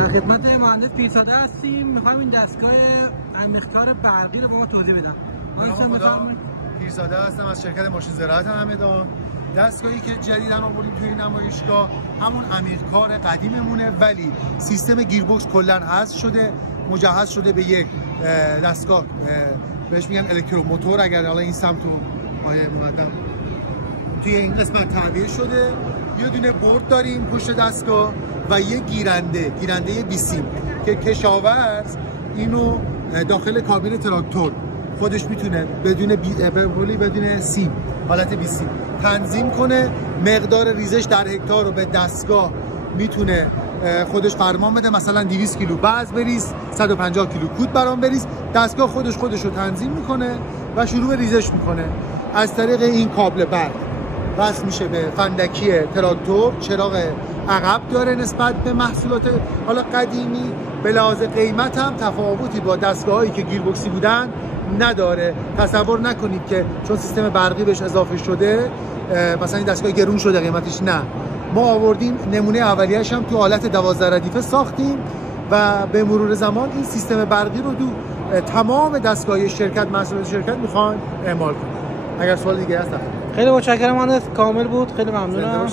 در خدمت مهندس پیرزاده هستیم. می‌خوایم این دستگاه اندختار برقی رو به ما توضیح بدن. پیرزاده هستم از شرکت ماشین زراعت همدان. دستگاهی که جدیداً آوردیم توی این نمایشگاه همون عمیق‌کار قدیممونه، ولی سیستم گیربکس کلاً حذف شده، مجهز شده به یک دستگاه بهش میگن الکتروموتور. اگر حالا این سمت رو توی این قسمت تعبیه شده، یه دونه برد داریم پشت دستگاه و یه گیرنده بیسیم که کشاورز اینو داخل کابین تراکتور خودش میتونه بدون سیم، حالت بیسیم تنظیم کنه. مقدار ریزش در هکتار رو به دستگاه میتونه خودش فرمان بده، مثلا 200 کیلو بعض بریز، 150 کیلو کود برام بریز. دستگاه خودش رو تنظیم میکنه و شروع به ریزش میکنه. از طریق این کابل برق وصل میشه به فندکی تراکتور. چراغ عقب داره نسبت به محصولات حالا قدیمی. به لحاظ قیمت هم تفاوتی با دستگاهایی که گیربکسی بودن نداره. تصور نکنید که چون سیستم برقی بهش اضافه شده مثلا این دستگاه گرون شده قیمتش، نه. ما آوردیم نمونه اولیه‌اش هم تو حالت 12 ردیفه ساختیم و به مرور زمان این سیستم برقی رو تمام دستگاه شرکت محصولات شرکت میخوان اعمال کنن. اگر سوال دیگه هست خیلی متشکرم مهندس، کامل بود. خیلی ممنونم.